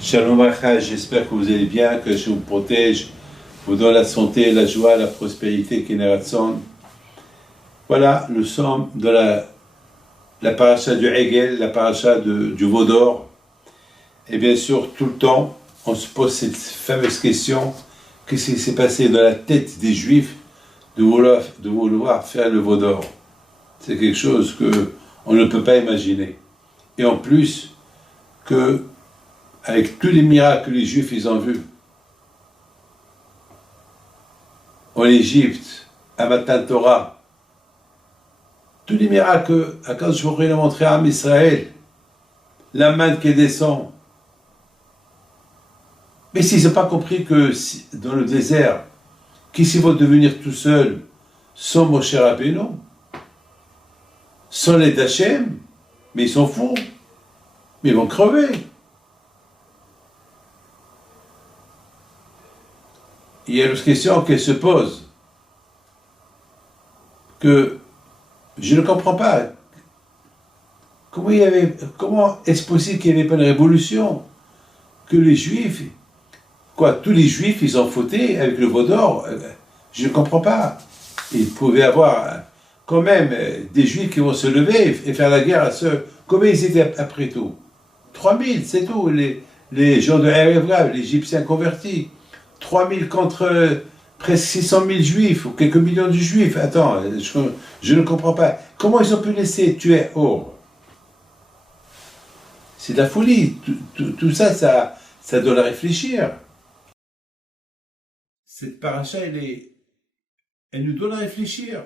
Shalom Racha, j'espère que vous allez bien, que je vous protège, vous donne la santé, la joie, la prospérité, Keneratson. Voilà, nous sommes dans la paracha du Hegel, la paracha du veau d'or. Et bien sûr, tout le temps, on se pose cette fameuse question, qu'est-ce qui s'est passé dans la tête des Juifs de vouloir faire le veau d'or? C'est quelque chose qu'on ne peut pas imaginer. Et en plus, avec tous les miracles que les Juifs ils ont vus, en Égypte, à Matan Torah, tous les miracles qu'Akadosh Baruch Hu a montré à Israël, la manne qui descend. Mais s'ils n'ont pas compris que dans le désert, qu'ils vont devenir tout seuls, sans Moshe Rabbeinu, sans l'aide d'Hachem, mais ils s'en foutent, mais ils vont crever. Il y a une question qui se pose, que je ne comprends pas. Comment est-ce possible qu'il n'y avait pas une révolution? Que les Juifs, tous les Juifs, ils ont fauté avec le veau d'or? Je ne comprends pas. Il pouvait y avoir quand même des Juifs qui vont se lever et faire la guerre à ceux. Combien ils étaient après tout? 3000, c'est tout, les gens de Erev, les Égyptiens convertis. 3000 contre presque 600 000 Juifs, ou quelques millions de Juifs. Attends, je ne comprends pas. Comment ils ont pu laisser tuer Or? C'est de la folie. Tout ça, ça doit la réfléchir. Cette paracha, elle nous doit la réfléchir.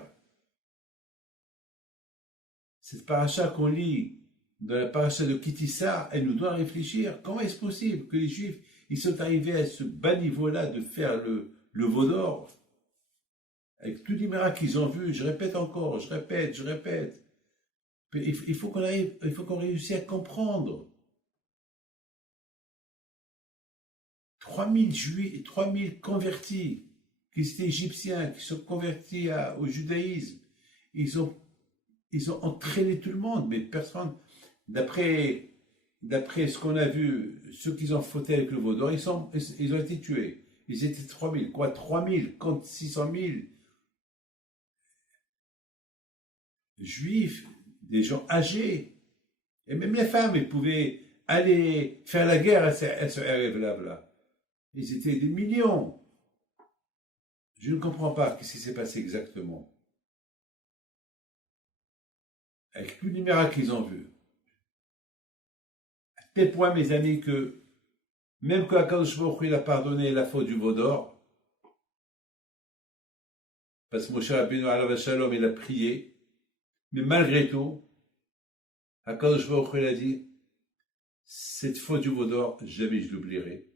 Cette paracha qu'on lit dans la paracha de Kitissa, elle nous doit réfléchir. Comment est-ce possible que les Juifs ils sont arrivés à ce bas niveau-là de faire le veau d'or, avec tous les miracles qu'ils ont vus? Je répète encore, je répète. Il faut qu'on réussisse à comprendre. 3000 Juifs, 3000 convertis, qui étaient égyptiens, qui sont convertis au judaïsme, ils ont entraîné tout le monde, mais personne, d'après ce qu'on a vu, ceux qui ont fauté avec le veau d'or, ils ont été tués. Ils étaient 3000. 3000 contre 600 000 Juifs, des gens âgés. Et même les femmes, ils pouvaient aller faire la guerre à ce Erev-là. Ils étaient des millions. Je ne comprends pas ce qui s'est passé exactement. Avec tous les miracles qu'ils ont vus. À tel point, mes amis, que même quand Akadosh Baruch Hu a pardonné la faute du veau d'or, parce que Moshe Rabbeinu alav shalom, il a prié, mais malgré tout, Akadosh Baruch Hu a dit, cette faute du veau d'or, jamais je l'oublierai.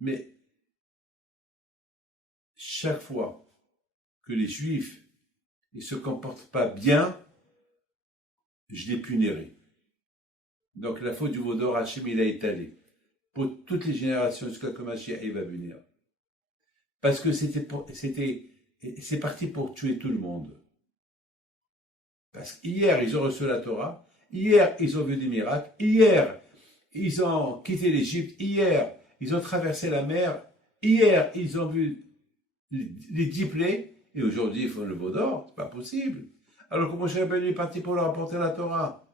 Mais chaque fois que les Juifs ne se comportent pas bien, je les punirai. Donc la faute du veau d'or, Hachem, il a étalé pour toutes les générations jusqu'à que Mashiach va venir. Parce que c'est parti pour tuer tout le monde. Parce qu'hier, ils ont reçu la Torah, hier, ils ont vu des miracles, hier, ils ont quitté l'Égypte, hier, ils ont traversé la mer, hier, ils ont vu les 10 plaies, et aujourd'hui, ils font le veau d'or. C'est pas possible. Alors que Moshe Rabbeinu est parti pour leur apporter la Torah.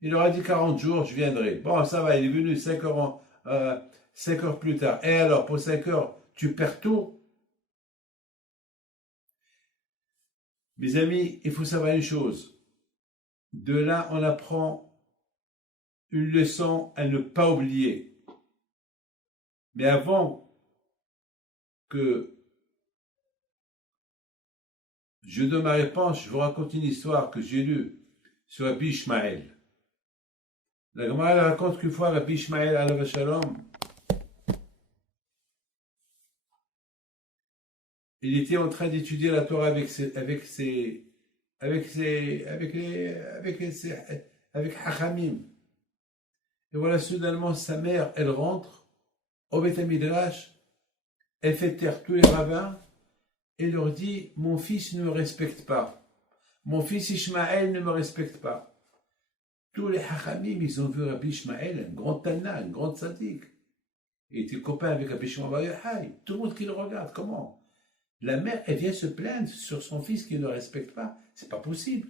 Il leur a dit 40 jours, je viendrai. Bon, ça va, il est venu 5 heures plus tard. Et alors, pour 5 heures, tu perds tout? Mes amis, il faut savoir une chose. De là, on apprend une leçon à ne pas oublier. Mais avant que je donne ma réponse, je vous raconte une histoire que j'ai lue sur Rabbi Ishmael. La Gemara raconte qu'une fois Rabbi Ishmael alav shalom, il était en train d'étudier la Torah avec Hachamim. Et voilà, soudainement, sa mère, elle rentre au Beth Midrash, elle fait taire tous les rabbins et leur dit, mon fils ne me respecte pas. Mon fils Ishmaël ne me respecte pas. Tous les Hachamim, ils ont vu Rabbi Ishmaël, un grand Tana, un grand tzaddik. Il était copain avec Rabbi Shimon Bar Yochai. Tout le monde qui le regarde, comment? La mère, elle vient se plaindre sur son fils qui ne le respecte pas. C'est pas possible.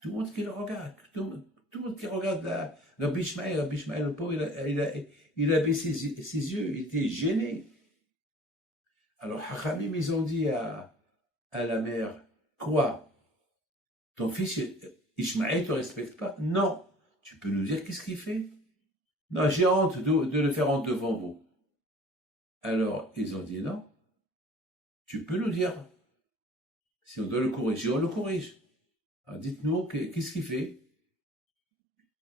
Tout le monde qui le regarde, tout le monde qui regarde Rabbi Ishmaël, le pauvre, il a baissé ses yeux, il était gêné. Alors, Hachamim, ils ont dit à la mère, quoi? Ton fils Ishmaël ne te respecte pas? Non. Tu peux nous dire qu'est-ce qu'il fait? Non, j'ai honte de le faire honte devant vous. Alors, ils ont dit non. Tu peux nous dire. Si on doit le corriger, on le corrige. Alors, dites-nous, qu'est-ce qu'il fait?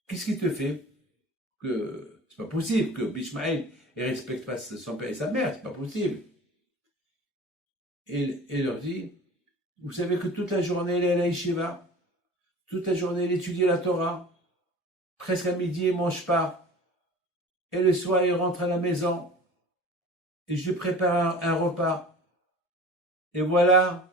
Qu'est-ce qu'il te fait? Que c'est pas possible que Ishmaël ne respecte pas son père et sa mère, c'est pas possible. Et il leur dit, vous savez que toute la journée, il est à la yeshiva, toute la journée, il étudie la Torah, presque à midi, il ne mange pas, et le soir, il rentre à la maison, et je lui prépare un repas. Et voilà,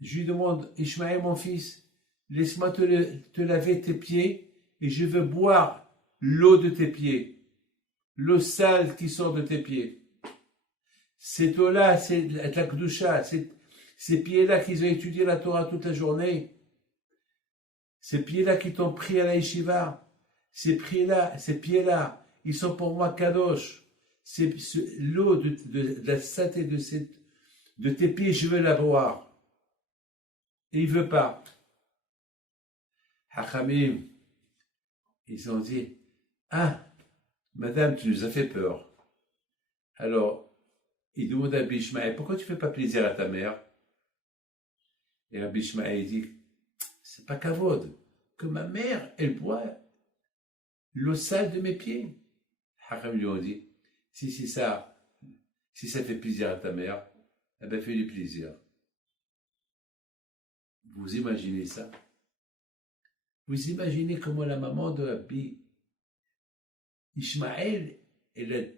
je lui demande, Ishmaël, mon fils, laisse-moi te laver tes pieds, et je veux boire l'eau de tes pieds, l'eau sale qui sort de tes pieds. Cette eau-là, c'est de la Kedusha, ces pieds-là qui ont étudié la Torah toute la journée, ces pieds-là qui t'ont pris à la yeshiva, ces pieds-là, ils sont pour moi kadosh. L'eau de la saleté de tes pieds, je veux la boire. Et il ne veut pas. Hachamim, ils ont dit, ah, madame, tu nous as fait peur. Alors, il demande à Rabbi Ishmaël, pourquoi tu ne fais pas plaisir à ta mère? Et Rabbi Ishmaël dit, c'est pas kavod, que ma mère, elle boit l'eau sale de mes pieds. Hachamim lui ont dit, si ça fait plaisir à ta mère, eh bien fais-lui plaisir. Vous imaginez ça? Vous imaginez comment la maman de Rabbi Ishmaël, elle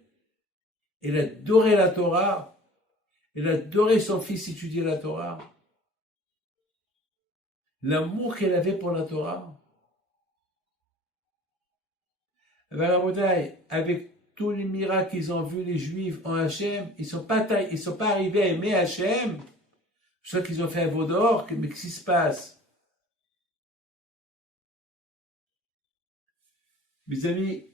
adorait la Torah, elle adorait son fils étudier la Torah. L'amour qu'elle avait pour la Torah. Avec tous les miracles qu'ils ont vus les Juifs en Hachem, ils sont pas arrivés à aimer Hachem. Je sais qu'ils ont fait un veau d'or, mais qu'est-ce qui se passe? Mes amis,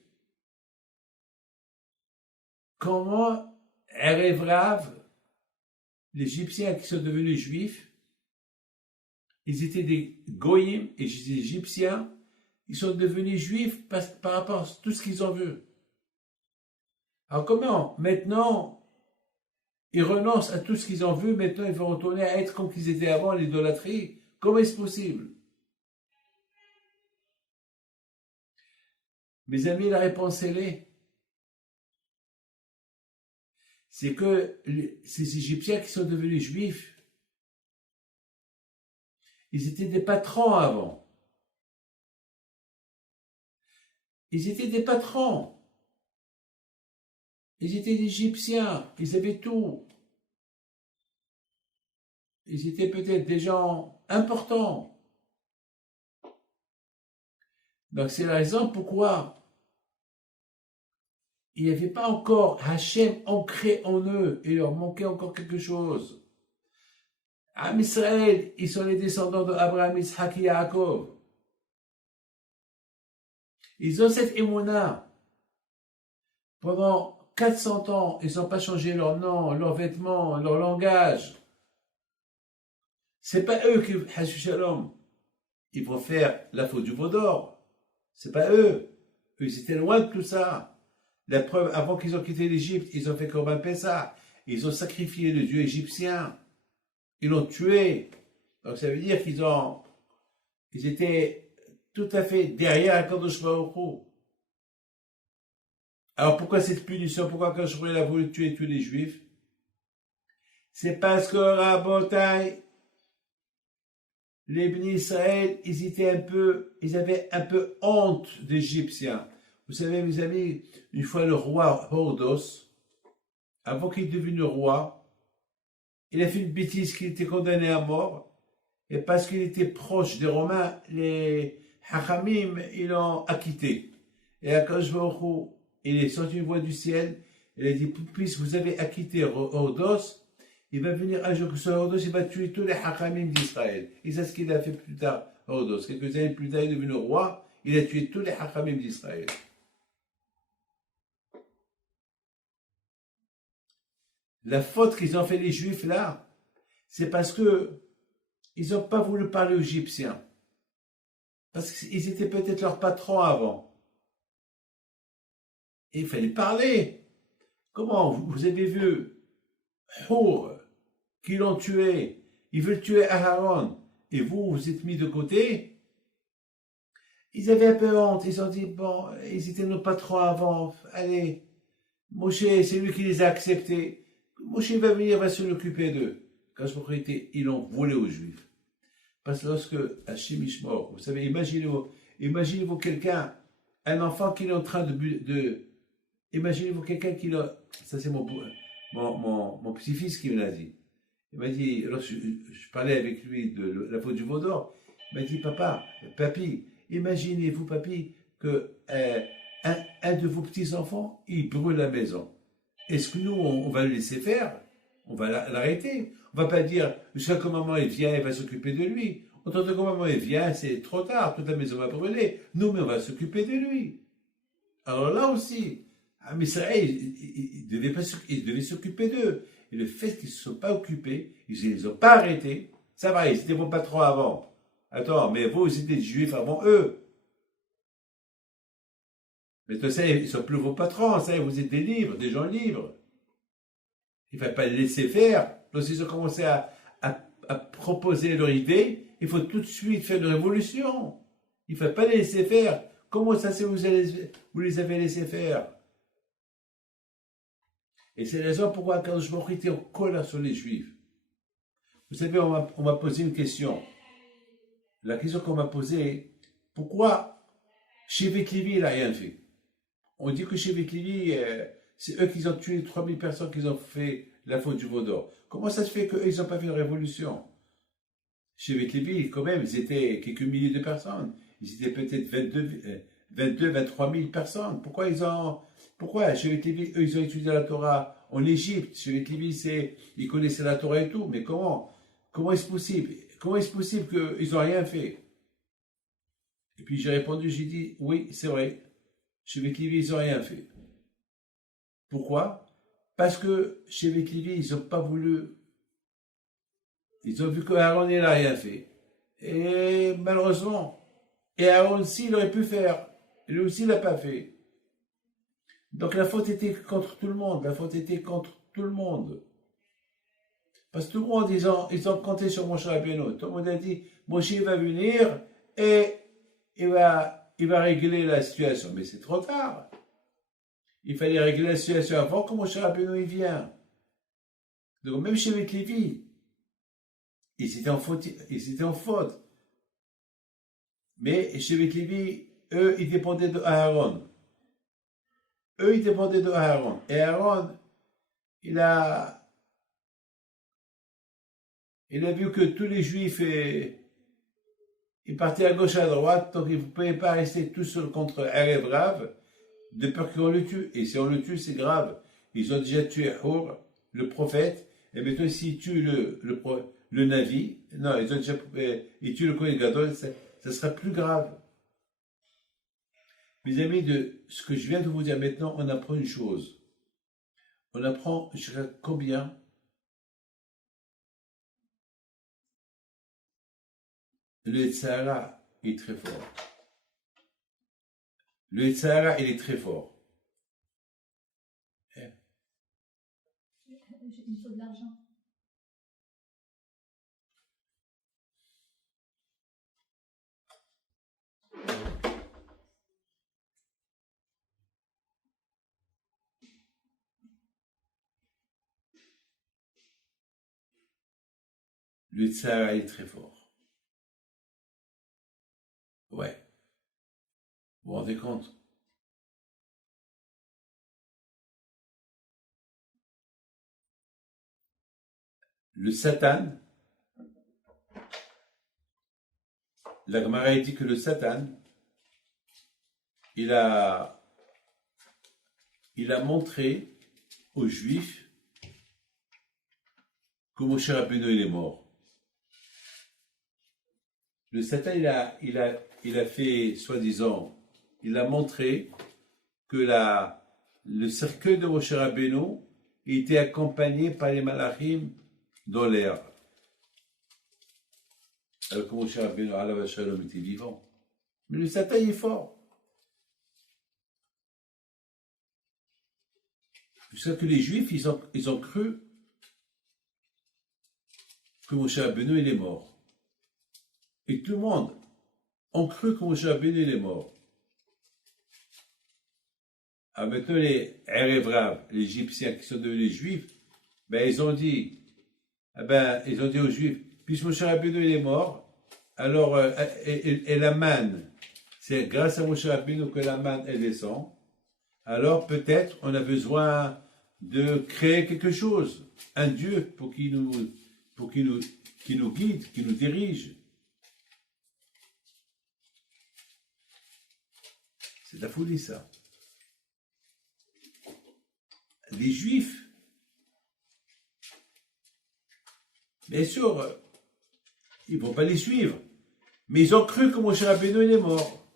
comment Erev Rav, l'Égyptien qui sont devenus Juifs, ils étaient des Goyim et des Égyptiens, ils sont devenus Juifs par rapport à tout ce qu'ils ont vu. Alors comment? Maintenant, ils renoncent à tout ce qu'ils ont vu, maintenant ils vont retourner à être comme qu'ils étaient avant, l'idolâtrie. Comment est-ce possible? Mes amis, la réponse elle est. C'est que ces Égyptiens qui sont devenus Juifs, ils étaient des patrons avant. Ils étaient des patrons. Ils étaient des Égyptiens. Ils avaient tout. Ils étaient peut-être des gens importants. Donc c'est la raison pourquoi il n'y avait pas encore Hachem ancré en eux. Il leur manquait encore quelque chose. Am Israël, ils sont les descendants d'Abraham, Isaac et Yaakov. Ils ont cette émouna. Pendant 400 ans, ils n'ont pas changé leur nom, leurs vêtements, leur langage. C'est pas eux qui, Hashu Shalom, ils vont faire la faute du veau d'or. C'est pas eux. Eux, ils étaient loin de tout ça. La preuve, avant qu'ils ont quitté l'Égypte, ils ont fait Korban Pessah. Ils ont sacrifié le dieu égyptien. Ils l'ont tué. Donc ça veut dire ils étaient tout à fait derrière Akadosh Baruch Hu. Alors pourquoi cette punition? Pourquoi Akadosh Baruch Hu a voulu tuer tous les Juifs? C'est parce que Rabotai, les Bnei Israël, ils avaient un peu honte d'Égyptiens. Vous savez, mes amis, une fois le roi Hordos, avant qu'il devienne roi, il a fait une bêtise qui était condamné à mort. et parce qu'il était proche des Romains, les Hachamim, ils l'ont acquitté. Et Akadosh Baruch Hu, il est sorti une voix du ciel, il a dit, puisque vous avez acquitté Hordos, il va venir un jour que ce Hordos, il va tuer tous les Hachamim d'Israël. Et c'est ce qu'il a fait plus tard, Hordos. Quelques années plus tard, il est devenu roi, il a tué tous les Hachamim d'Israël. La faute qu'ils ont fait les Juifs là, c'est parce que ils n'ont pas voulu parler aux Égyptiens. Parce qu'ils étaient peut-être leurs patrons avant. Et il fallait parler. Comment vous avez vu Hour, qui l'ont tué, ils veulent tuer Aaron, et vous, vous êtes mis de côté. Ils avaient un peu honte, ils ont dit, bon, ils étaient nos patrons avant, allez, Moshe, c'est lui qui les a acceptés. Moshe va venir, va se l'occuper d'eux. Quand je me dis, ils l'ont volé aux Juifs. Parce que lorsque Hachem Ishmor, vous savez, imaginez-vous quelqu'un, un enfant qui est en train imaginez-vous quelqu'un qui l'a, ça c'est mon petit-fils qui me l'a dit. Il m'a dit, lorsque je parlais avec lui de la faute du veau d'or, il m'a dit, papy, imaginez-vous, papy, que un de vos petits-enfants, il brûle la maison. Est-ce que nous, on va le laisser faire? On va l'arrêter. On va pas dire, jusqu'à que maman il vient, elle va s'occuper de lui. Autant que maman il vient, c'est trop tard, toute la maison va brûler. Nous, mais on va s'occuper de lui. Alors là aussi, Israël, il devait s'occuper d'eux. Et le fait qu'ils ne se sont pas occupés, ils ne les ont pas arrêtés, ça va, ils étaient vos patrons avant. Attends, mais vous étiez des juifs avant eux. Mais tout ça, ils ne sont plus vos patrons, ça, vous êtes des libres, des gens libres. Il ne fallait pas les laisser faire. Lorsqu'ils ont commencé à proposer leur idée, il faut tout de suite faire une révolution. Il ne fallait pas les laisser faire. Comment ça, c'est vous les avez laissés faire? Et c'est la raison pourquoi quand je me était en colère sur les Juifs. Vous savez, on m'a posé une question. La question qu'on m'a posée, pourquoi Shevet Levi n'a rien fait? On dit que Shevet Levi, c'est eux qui ont tué 3000 personnes qui ont fait la faute du veau d'or. Comment ça se fait qu'eux, ils n'ont pas fait une révolution? Shevet Levi, quand même, ils étaient quelques milliers de personnes. Ils étaient peut-être 23 000 personnes. Pourquoi Shevet Levi, eux, ils ont étudié la Torah en Égypte? Shevet Levi, ils connaissaient la Torah et tout. Mais comment est-ce possible? Comment est-ce possible qu'ils n'ont rien fait? Et puis j'ai répondu, j'ai dit, oui, c'est vrai. Shevet Levi, ils n'ont rien fait. Pourquoi? Parce que Shevet Levi, ils n'ont pas voulu. Ils ont vu qu'Aaron, il n'a rien fait. Et malheureusement, et Aaron aussi, il aurait pu faire. Lui aussi, il n'a pas fait. Donc la faute était contre tout le monde. La faute était contre tout le monde. Parce que tout le monde, ils ont compté sur Moshe Rabbeinu. Tout le monde a dit, Moshe va venir et il va régler la situation. Mais c'est trop tard. Il fallait régler la situation avant que Moshe Rabbeinu il vienne. Donc même chez les Lévi, ils étaient en faute. Mais chez les Lévi, eux, ils dépendaient de Aaron. Et Aaron, il a vu que tous les Juifs, ils partaient à gauche et à droite, donc ils ne pouvaient pas rester tout seuls contre Erev Rav, de peur qu'on le tue. Et si on le tue, c'est grave. Ils ont déjà tué Hur, le prophète, et maintenant s'ils tuent le Navi, non, ils tuent le Kohen Gadol, ça sera plus grave. Mes amis, de ce que je viens de vous dire maintenant, on apprend une chose. On apprend jusqu'à combien le Tzahara est très fort. Le Tzahara, il est très fort. Il faut de l'argent. Le Tzahara est très fort. Ouais. Vous vous rendez compte? Le Satan, La Gemara dit que le Satan, il a montré aux Juifs que Moshe Rabbeinu il est mort. Le Satan, il a fait, soi-disant, il a montré que le cercueil de Moshe Rabbeinu était accompagné par les malachim dans l'air. Alors que Moshe Rabbeinu, alav shalom, était vivant. Mais le Satan, il est fort. Jusqu'à que les Juifs, ils ont cru que Moshe Rabbeinu, il est mort. Et tout le monde a cru que Moshe Rabbeinu, il est mort. Alors maintenant, les Erev Rav, les Égyptiens qui sont devenus Juifs, ils ont dit aux Juifs, puisque Moshe Rabbeinu, il est mort, alors, et la manne, c'est grâce à Moshe Rabbeinu que la manne, elle descend, alors peut-être on a besoin de créer quelque chose, un Dieu pour qui nous guide, qui nous dirige. C'est de la folie, ça. Les Juifs, bien sûr, ils ne vont pas les suivre, mais ils ont cru que Moshe Rabbeinu il est mort.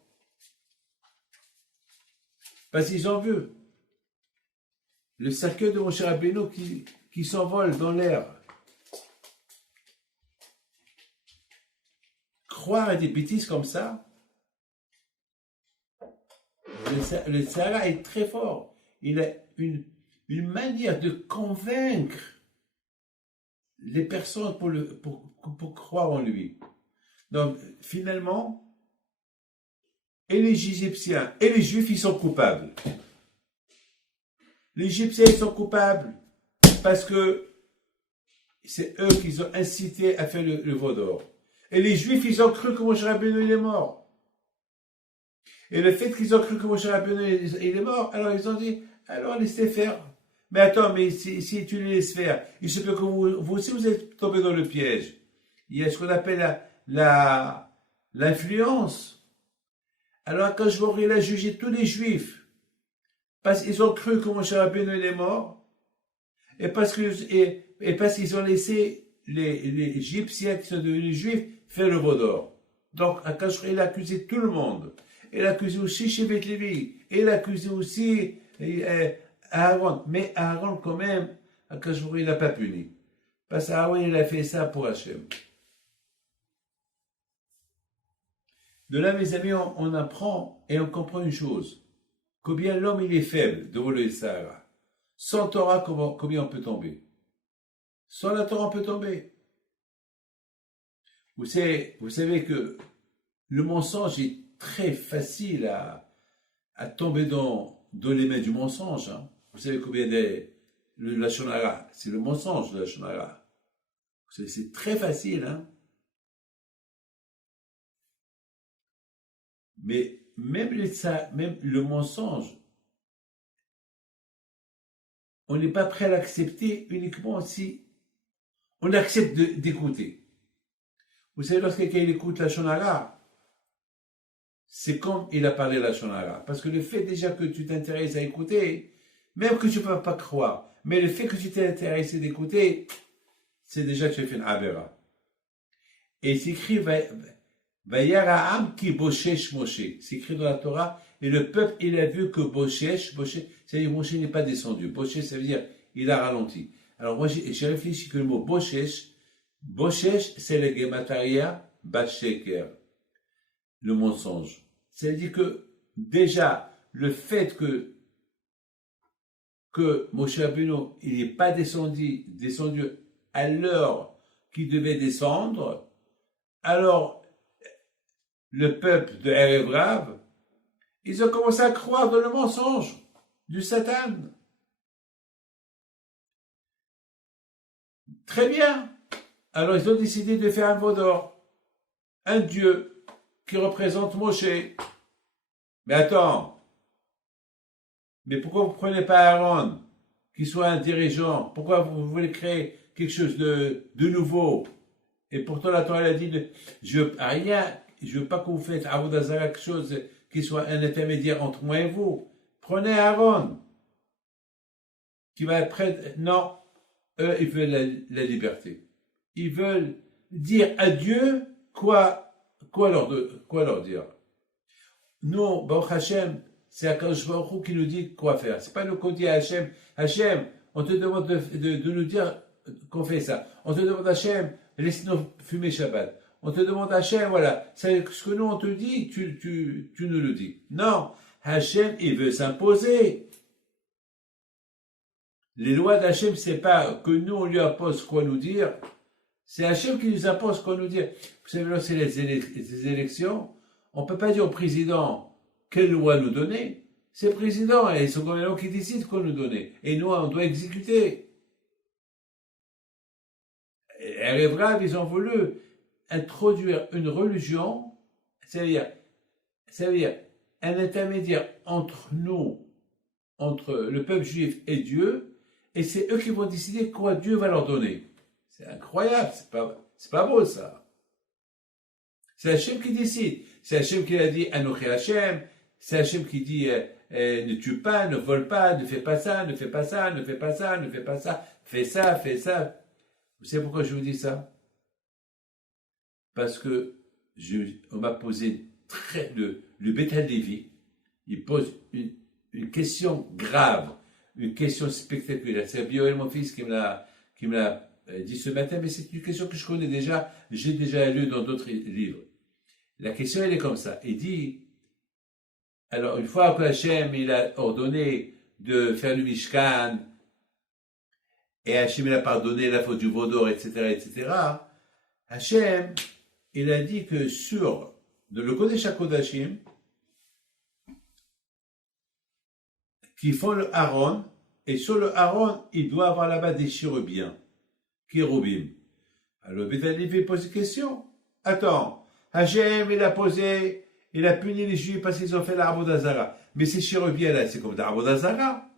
Parce qu'ils ont vu le cercueil de Moshe Rabbeinu qui s'envole dans l'air. Croire à des bêtises comme ça, le Sahara est très fort. Il a une manière de convaincre les personnes pour croire en lui. Donc, finalement, et les Égyptiens et les Juifs, ils sont coupables. Les Égyptiens, ils sont coupables parce que c'est eux qui ont incité à faire le veau d'or. Et les Juifs, ils ont cru que Moshe Rabbeinu, il est mort. Et le fait qu'ils ont cru que Moshe Rabbeinu, il est mort, alors ils ont dit, alors laissez faire. Mais attends, mais si tu les laisses faire, il se peut que vous aussi vous êtes tombé dans le piège. Il y a ce qu'on appelle l'influence. Alors quand il a jugé tous les Juifs, parce qu'ils ont cru que Moshe Rabbeinu il est mort, et parce qu'ils ont laissé les Égyptiens qui sont devenus Juifs faire le veau d'or. Donc Akash il a accusé tout le monde. Il a accusé aussi Shevet Lévi. Il a accusé aussi Aaron. Mais Aaron, quand même, Akash il n'a pas puni. Parce qu'Aaron, il a fait ça pour Hachem. De là, mes amis, on apprend et on comprend une chose. Combien l'homme, il est faible devant le Sahara. Sans Torah, combien on peut tomber? Sans la Torah, on peut tomber. Vous savez que le mensonge est très facile à tomber dans les mains du mensonge. Hein. Vous savez combien le Lashon Hara, c'est le mensonge de Lashon Hara. C'est très facile. Hein. Mais même le mensonge, on n'est pas prêt à l'accepter uniquement si on accepte d'écouter. Vous savez, lorsque quelqu'un écoute Lashon Hara, c'est comme il a parlé Lashon Hara. Parce que le fait déjà que tu t'intéresses à écouter, même que tu ne peux pas croire, mais le fait que tu t'es intéressé d'écouter, c'est déjà que tu as fait une avera. Et c'est écrit Vayara'am ki boshesh Moshe. C'est écrit dans la Torah, et le peuple, il a vu que Boshesh, c'est-à-dire Moshe n'est pas descendu. Boshesh, ça veut dire, il a ralenti. Alors moi, j'ai réfléchi que le mot Boshesh, c'est le Gemataria Basheker, le mensonge. C'est-à-dire que, déjà, le fait que Moshe Rabbeinu, il n'est pas descendu à l'heure qu'il devait descendre, alors, le peuple de Erev Rav, ils ont commencé à croire dans le mensonge du Satan. Très bien. Alors ils ont décidé de faire un veau d'or, un dieu qui représente Moshe. Mais attends, mais pourquoi vous ne prenez pas Aaron, qui soit un dirigeant? Pourquoi vous voulez créer quelque chose de nouveau? Et pourtant la Torah a dit, je veux rien je veux pas que vous faites Avodah Zarah, quelque chose qui soit un intermédiaire entre moi et vous. Prenez Aaron, qui va être prêt. Non, eux, ils veulent la liberté. Ils veulent dire à Dieu quoi leur dire. Nous, Baruch Hashem, c'est Akadosh Baruch Hu qui nous dit quoi faire. C'est pas nous qu'on dit à Hashem, Hashem, on te demande de nous dire qu'on fait ça. On te demande Hashem, laisse-nous fumer Shabbat. On te demande Hashem, voilà, c'est ce que nous on te dit, tu nous le dis. Non, Hashem, il veut s'imposer. Les lois d'Hachem, c'est pas que nous on lui impose quoi nous dire, c'est Hachem qui nous impose quoi nous dire. Vous savez, là, c'est les élections. On peut pas dire au président quelle loi nous donner. C'est le président et son gouvernement qui décide quoi nous donner. Et nous, on doit exécuter. Et les Braves, ils ont voulu introduire une religion, c'est-à-dire un intermédiaire entre nous, entre le peuple juif et Dieu, et c'est eux qui vont décider quoi Dieu va leur donner. C'est incroyable, c'est pas beau ça. C'est Hachem qui décide. C'est Hachem qui a dit Anochi Hachem. C'est Hachem qui dit ne tue pas, ne vole pas, ne fais pas ça, ne fais pas ça, ne fais pas ça, ne fais pas ça, fais ça, fais ça. Vous savez pourquoi je vous dis ça? Parce que on m'a posé le Beth Lévi, il pose une question grave, une question spectaculaire. C'est Bioël, mon fils, qui me l'a dit ce matin, mais c'est une question que je connais déjà, j'ai déjà lu dans d'autres livres. La question, elle est comme ça. Il dit, alors, une fois que Hachem, il a ordonné de faire le Mishkan, et Hachem, il a pardonné la faute du veau d'or, etc., Hachem, il a dit que sur le Kodesh HaKodashim, qui font le Aaron, et sur le Aaron, il doit avoir là-bas des chérubins, Kérubim. Alors, le Beth Lévi pose une question. Attends, Hachem, il a puni les Juifs parce qu'ils ont fait l'Avodah Zarah. Mais ces chérubins là, c'est comme l'Avodah Zarah.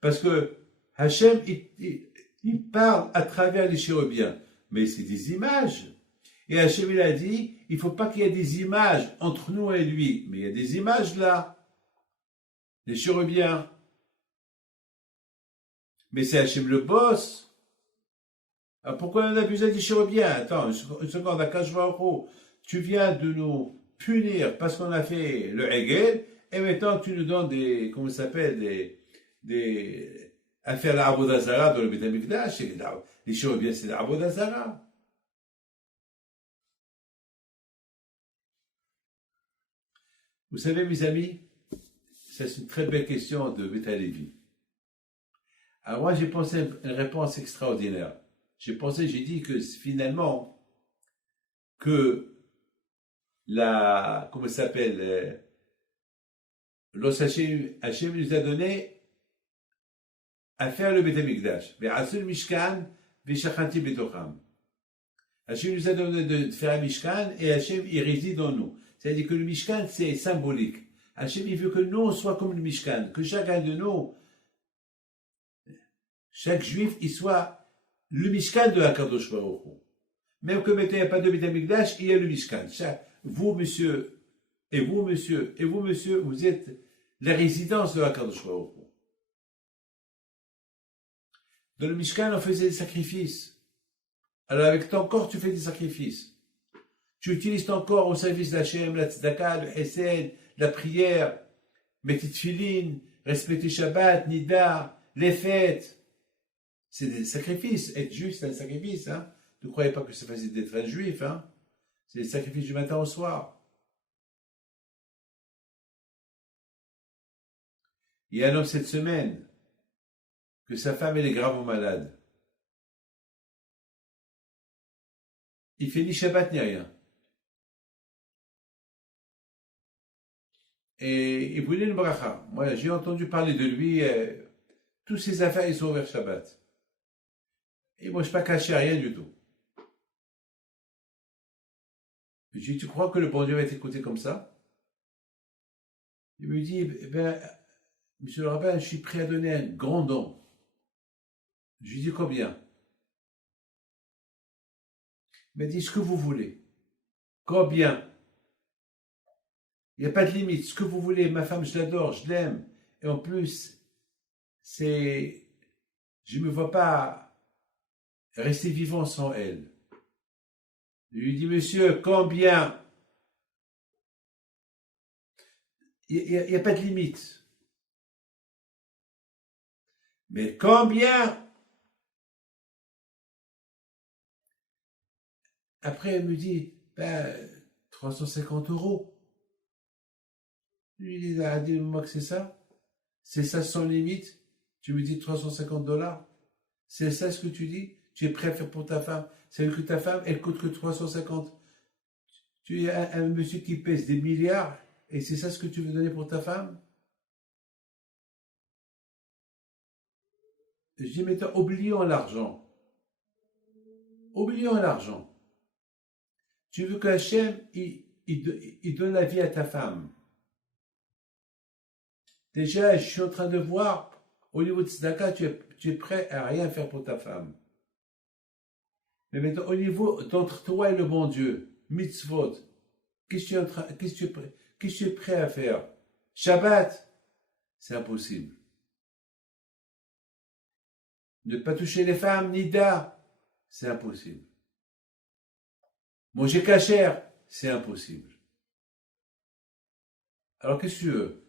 Parce que Hachem, il parle à travers les chérubins. Mais c'est des images. Et Hachem, il a dit, il ne faut pas qu'il y ait des images entre nous et lui. Mais il y a des images là. Les chérubins. Mais c'est Hachem le boss. Alors pourquoi on a besoin des chérubins? Attends, une seconde, Akadosh Baruch Hu, tu viens de nous punir parce qu'on a fait le Hegel, et maintenant tu nous donnes comment ça s'appelle, à faire la Avodah Zarah dans le Beth Amikdash. Les chérubins, c'est la Avodah Zarah. Vous savez, mes amis, c'est une très belle question de Beth Lévi. Alors moi, j'ai pensé à une réponse extraordinaire. J'ai dit que finalement, que comment ça s'appelle, Hachem nous a donné à faire le Beth Amikdash. Ve'asul Mishkan, ve'shachanti betocham. Hachem nous a donné de faire un Mishkan et Hachem, il réside en nous. C'est-à-dire que le Mishkan, c'est symbolique. Hachem, il veut que nous, on soit comme le Mishkan, que chacun de nous, chaque juif, il soit le Mishkan de Akadosh Baruch Hu. Même que maintenant il n'y a pas de Beth Amikdash, il y a le Mishkan. Vous, monsieur, et vous, monsieur, et vous, monsieur, vous êtes la résidence de Akadosh Baruch Hu. Dans le Mishkan, on faisait des sacrifices. Alors avec ton corps, tu fais des sacrifices. Tu utilises ton corps au service d'Hachem, la tzedaka, le hesed, la prière, mettre tefillin, respecter Shabbat, Nida, les fêtes. C'est des sacrifices. Être juif, c'est un sacrifice. Hein? Ne croyez pas que c'est facile d'être un juif. Hein? C'est des sacrifices du matin au soir. Il y a un homme cette semaine que sa femme elle est gravement malade. Il fait ni Shabbat ni rien. Et il voulait une bracha. Moi, j'ai entendu parler de lui. Tous ses affaires, ils sont ouverts Shabbat. Et moi, je ne suis pas caché à rien du tout. Je lui dis, tu crois que le bon Dieu va t'écouter comme ça? Il me dit, eh bien, monsieur le rabbin, je suis prêt à donner un grand don. Je lui dis, combien? Il m'a dit, ce que vous voulez. Combien? Il n'y a pas de limite. Ce que vous voulez, ma femme, je l'adore, je l'aime. Et en plus, je ne me vois pas rester vivant sans elle. Je lui dis, monsieur, combien? Il n'y a pas de limite. Mais combien? Après, elle me dit, ben, 350 €. Je lui dis, ah, dis-moi que c'est ça. C'est ça sans limite. Tu me dis 350 $. C'est ça ce que tu dis? Tu es prêt à faire pour ta femme? C'est que ta femme, elle coûte que 350. Tu es un monsieur qui pèse des milliards et c'est ça ce que tu veux donner pour ta femme? Je dis, mais oublions l'argent. Oublions l'argent. Tu veux qu'Hachem, il donne la vie à ta femme. Déjà, je suis en train de voir, au niveau de Tzedaka, tu es prêt à rien faire pour ta femme. Mais maintenant, au niveau d'entre toi et le bon Dieu, mitzvot, qu'est-ce que tu es prêt à faire? Shabbat, c'est impossible. Ne pas toucher les femmes, nida, c'est impossible. Manger cachère, c'est impossible. Alors qu'est-ce que tu veux?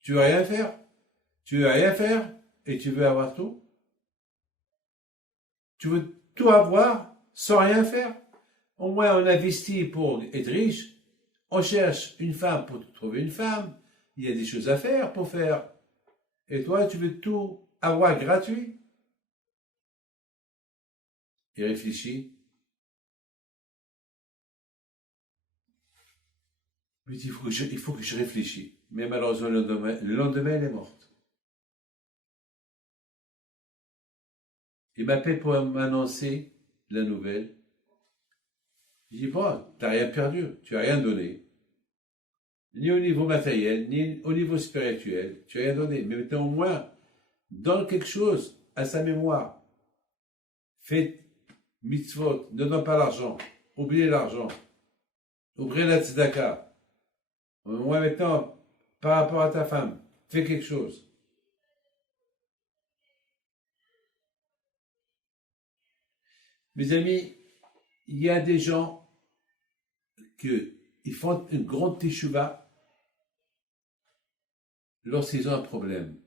Tu veux rien faire? Tu veux rien faire et tu veux avoir tout? Tu veux tout avoir sans rien faire? Au moins on investit pour être riche, on cherche une femme pour trouver une femme, il y a des choses à faire pour faire. Et toi, tu veux tout avoir gratuit? Et réfléchis. Mais il faut que je réfléchisse. Mais malheureusement, le lendemain, elle est morte. Il m'appelle pour m'annoncer la nouvelle. Je dis, bon, tu n'as rien perdu, tu n'as rien donné. Ni au niveau matériel, ni au niveau spirituel, tu n'as rien donné. Mais maintenant, au moins, donne quelque chose à sa mémoire. Fais mitzvot, ne donne pas l'argent. Oubliez l'argent. Ouvrez la tzedaka. Au moins maintenant, par rapport à ta femme, fais quelque chose. Mes amis, il y a des gens qui font une grande teshuva lorsqu'ils ont un problème.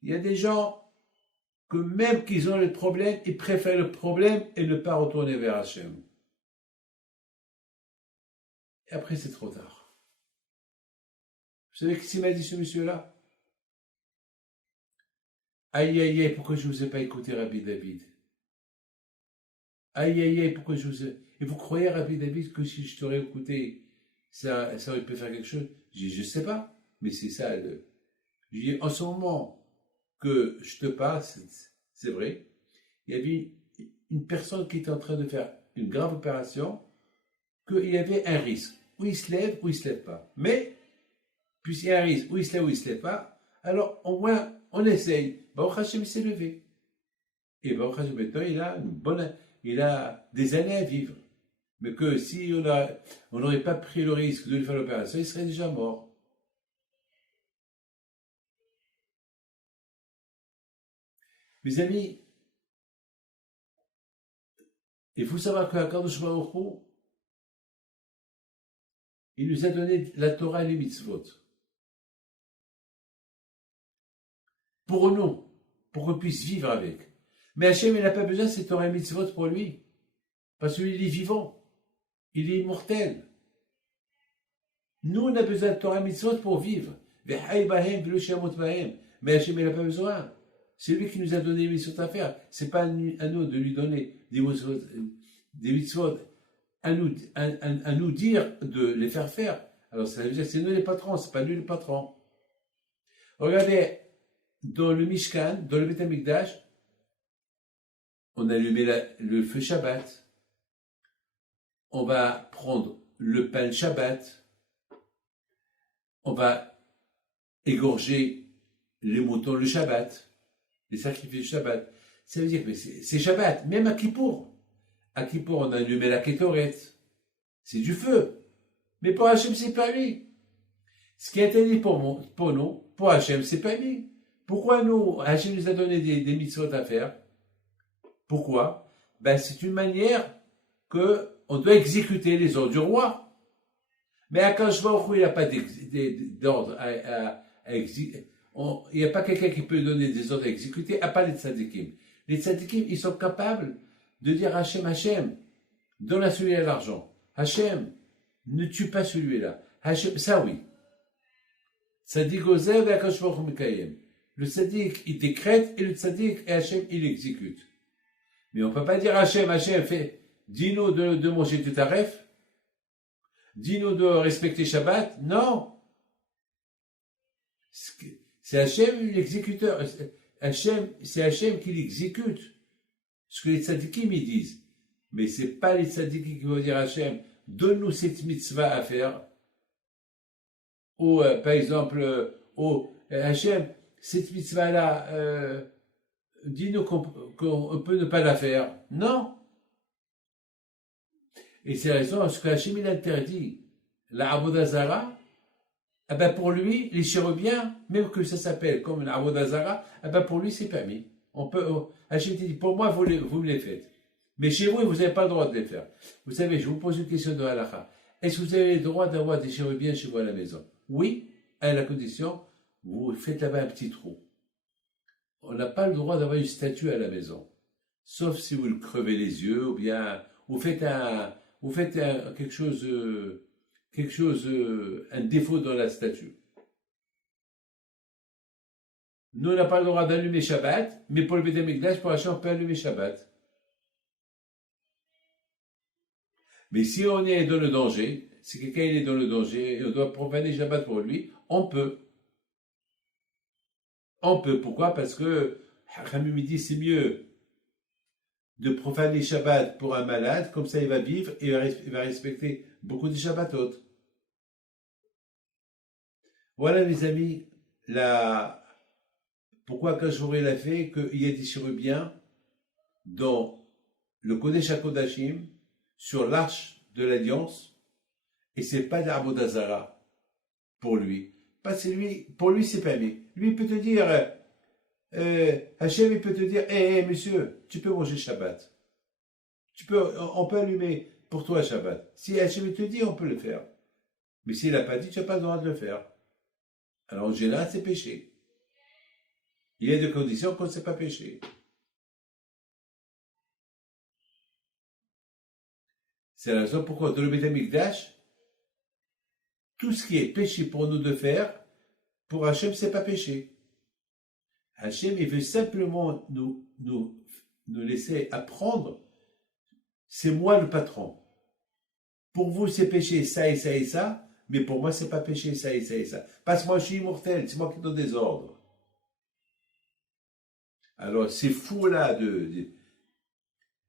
Il y a des gens que même qu'ils ont le problème, ils préfèrent le problème et ne pas retourner vers Hachem. Et après, c'est trop tard. Vous savez ce qu'il m'a dit ce monsieur-là? Aïe, aïe, aïe, pourquoi je ne vous ai pas écouté, Rabbi David? Aïe, aïe, aïe, pourquoi je vous ai... Et vous croyez, Rabbi David, que si je t'aurais écouté, ça aurait pu faire quelque chose? Je dis, je sais pas, mais c'est ça. Je dis, en ce moment que je te parle, c'est vrai, il y avait une personne qui était en train de faire une grave opération, qu'il y avait un risque. Ou il se lève, ou il ne se lève pas. Mais, puisqu'il y a un risque, ou il se lève, ou il ne se lève pas, alors au moins, on essaye. Baruch Hashem s'est levé. Et Baruch Hashem, maintenant, il a des années à vivre. Mais que si on n'aurait pas pris le risque de lui faire l'opération, il serait déjà mort. Mes amis, il faut savoir qu'Akadosh Baruch Hu, il nous a donné la Torah et les mitzvot. Pour nous, pour qu'on puisse vivre avec. Mais Hachem, il n'a pas besoin de cette Torah et mitzvot pour lui. Parce qu'il est vivant. Il est immortel. Nous, on a besoin de Torah et mitzvot pour vivre. Mais Hachem, il n'a pas besoin. C'est lui qui nous a donné les mitzvot à faire. Ce n'est pas à nous de lui donner des mitzvot, à nous dire de les faire faire. Alors ça veut dire que c'est nous les patrons, c'est pas lui le patron. Regardez, dans le Mishkan, dans le Beth Amikdash, on allumait le feu Shabbat. On va prendre le pain Shabbat. On va égorger les moutons le Shabbat. Les sacrifices du Shabbat. Ça veut dire que c'est Shabbat, même à Kippour. À Kippour, on a allumé la kétoret. C'est du feu. Mais pour Hachem, c'est permis. Ce qui est interdit pour nous, pour Hachem, c'est permis. Pourquoi nous, Hachem nous a donné des mitzvot à faire? Pourquoi? Ben, c'est une manière que on doit exécuter les ordres du roi. Mais Akash Baruch Hu, il n'a pas d'ordre à exécuter. Il n'y a pas quelqu'un qui peut donner des ordres à exécuter, à part les tzadikim. Les tzadikim, ils sont capables de dire Hachem, Hachem, donne à celui-là l'argent. Hachem, ne tue pas celui-là. Hachem, ça oui. Tzadik Ozer et Akash Baruch Hu Mekayem. Le tzadik, il décrète, et le tzadik, et Hachem, il exécute. Mais on ne peut pas dire Hachem, dis-nous de manger du taref, dis-nous de respecter Shabbat. Non. C'est Hachem l'exécuteur. C'est Hachem qui l'exécute. Ce que les tzadikim ils disent. Mais c'est pas les tzadikim qui vont dire Hachem, donne-nous cette mitzvah à faire. Ou, par exemple, Hachem, cette mitzvah-là, dis-nous qu'on peut ne pas la faire. Non. Et c'est la raison parce que Hachem il interdit la Avodah Zara. Eh ben pour lui, les chérubins, même que ça s'appelle comme la Avodah Zara, eh ben pour lui c'est permis. Hachem dit, pour moi vous me les faites. Mais chez vous, vous n'avez pas le droit de les faire. Vous savez, je vous pose une question de halakha. Est-ce que vous avez le droit d'avoir des chérubins chez vous à la maison? Oui, à la condition, vous faites là-bas un petit trou. On n'a pas le droit d'avoir une statue à la maison. Sauf si vous le crevez les yeux, ou bien vous faites quelque chose, un défaut dans la statue. Nous, on n'a pas le droit d'allumer Shabbat, mais pour le Beit HaMikdash, pour Hachem, on peut allumer Shabbat. Mais si on est dans le danger, si quelqu'un est dans le danger et on doit profaner Shabbat pour lui, on peut. On peut. Pourquoi? Parce que Hamim dit c'est mieux de profaner Shabbat pour un malade, comme ça il va vivre et il va respecter beaucoup de Shabbatot. Voilà les amis, pourquoi quand j'aurais la fait qu'il y a des chérubins dans le Kodesh HaKodashim, sur l'arche de l'Alliance, et c'est pas d'Avodah Zara pour lui. Parce que pour lui c'est permis. Lui il peut te dire, Hachem il peut te dire, monsieur, tu peux manger Shabbat. On peut allumer pour toi Shabbat. Si Hachem te dit, on peut le faire. Mais s'il n'a pas dit, tu n'as pas le droit de le faire. Alors en général, c'est péché. Il y a des conditions qu'on ne sait pas péché. C'est la raison pourquoi dans le Beit HaMikdash, tout ce qui est péché pour nous de faire, pour Hachem, c'est pas péché. Hachem, il veut simplement nous laisser apprendre, c'est moi le patron. Pour vous, c'est péché ça et ça et ça, mais pour moi, c'est pas péché ça et ça et ça. Parce que moi, je suis immortel, c'est moi qui donne des ordres. Alors, ces fous-là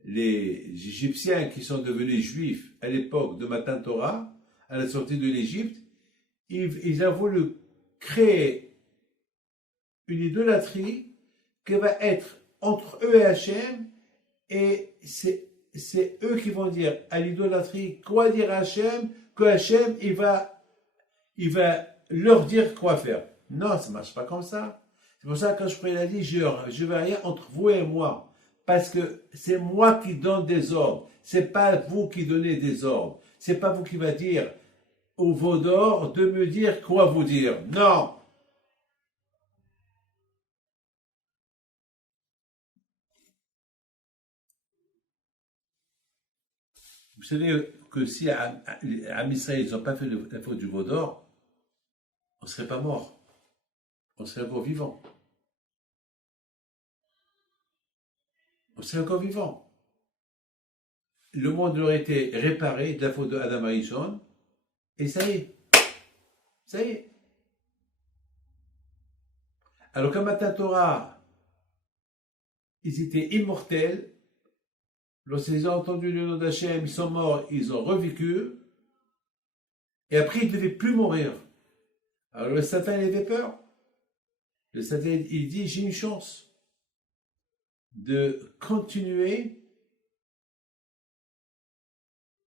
les Égyptiens qui sont devenus juifs à l'époque de Matan Torah, à la sortie de l'Égypte, ils ont voulu créer une idolâtrie qui va être entre eux et Hachem, et c'est eux qui vont dire à l'idolâtrie quoi dire à Hachem, que Hachem il va leur dire quoi faire. Non, ça ne marche pas comme ça. C'est pour ça que quand je prie, il a dit, je ne veux rien entre vous et moi. Parce que c'est moi qui donne des ordres. C'est pas vous qui donnez des ordres. C'est pas vous qui va dire au Vaudor de me dire quoi vous dire. Non. Vous savez que si à Israël, ils n'ont pas fait la faute du Vaudor, on ne serait pas mort. On serait encore vivant. On serait encore vivant. Le monde aurait été réparé de la faute de Adam Arishon, et ça y est. Ça y est. Alors qu'à Matan Torah, ils étaient immortels. Lorsqu'ils ont entendu le nom d'Hachem, ils sont morts, ils ont revécu. Et après, ils ne devaient plus mourir. Alors le Satan, il avait peur. Le Satan, il dit, j'ai une chance de continuer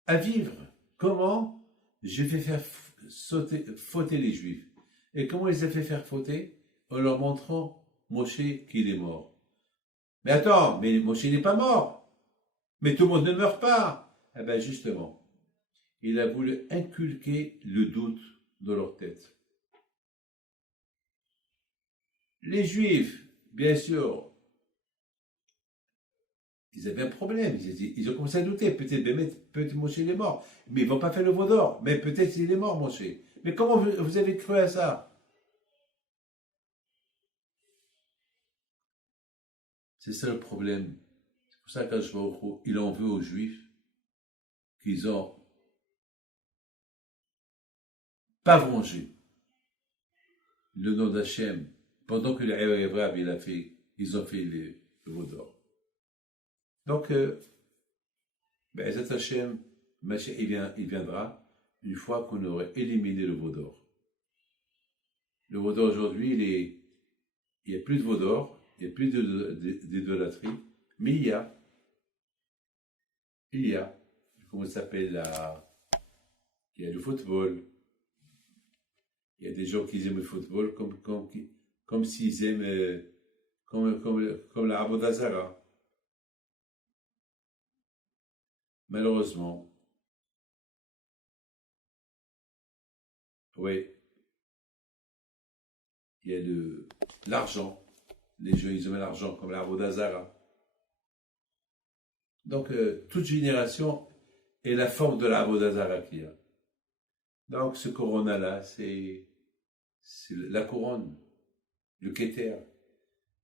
à vivre. Comment j'ai fait faire fauter les Juifs. Et comment ils ont fait faire fauter? En leur montrant Moshe qu'il est mort. Mais attends, mais Moshe n'est pas mort. Mais tout le monde ne meurt pas. Eh bien justement, il a voulu inculquer le doute dans leur tête. Les Juifs, bien sûr, ils avaient un problème. Ils ont commencé à douter. Peut-être Moshe il est mort. Mais ils ne vont pas faire le veau d'or. Mais peut-être il est mort, Moshe. Mais comment vous avez cru à ça? C'est ça le problème. C'est pour ça qu'il en veut aux Juifs qu'ils ont pas vengé le nom d'Hachem pendant que l'Hébreu ils ont fait le veau d'or. Donc, Be'ezat Hachem, il viendra une fois qu'on aurait éliminé le veau d'or. Le veau d'or aujourd'hui, il n'y a plus de veau d'or, il n'y a plus d'idolâtrie, mais il y a, comment ça s'appelle, il y a le football. Il y a des gens qui aiment le football comme s'ils aiment, comme la Abodazara. Malheureusement, oui, il y a l'argent. Les gens, ils aiment l'argent comme la Abodazara. Donc, toute génération est la forme de la Abodazara qu'il y a. Donc, ce corona-là, c'est la couronne, le Keter.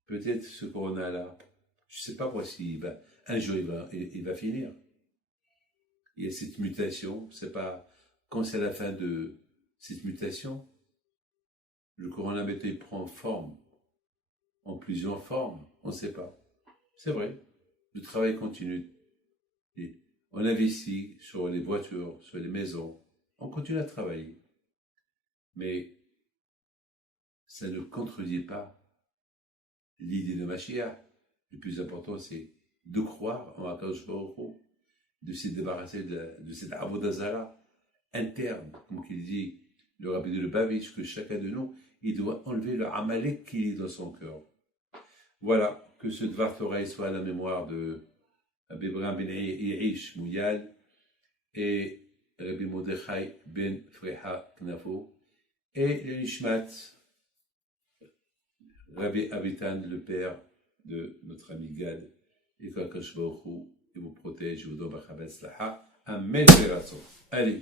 Peut-être ce corona-là, je ne sais pas moi un jour il va finir. Il y a cette mutation, c'est pas quand c'est la fin de cette mutation, le corona il prend forme, en plusieurs formes, on ne sait pas. C'est vrai, le travail continue. Et on investit sur les voitures, sur les maisons, on continue à travailler. Mais ça ne contredit pas l'idée de Mashiach. Le plus important, c'est de croire en Akadosh Baruch Hu, de se débarrasser de cette avodazara interne, comme il dit le rabbi de Lubavitch, que chacun de nous, il doit enlever le Amalek qu'il est dans son cœur. Voilà, que ce Dvar Torah soit à la mémoire de Rabbi Abraham ben Ya'ish Mouyal et Rabbi Mordechai ben Freha Knafo et le Nishmat Rabbi Avitan, le père de notre ami Gad, et qu'Akadosh Baruch Hu vous protège, vous donne Amen. Allez.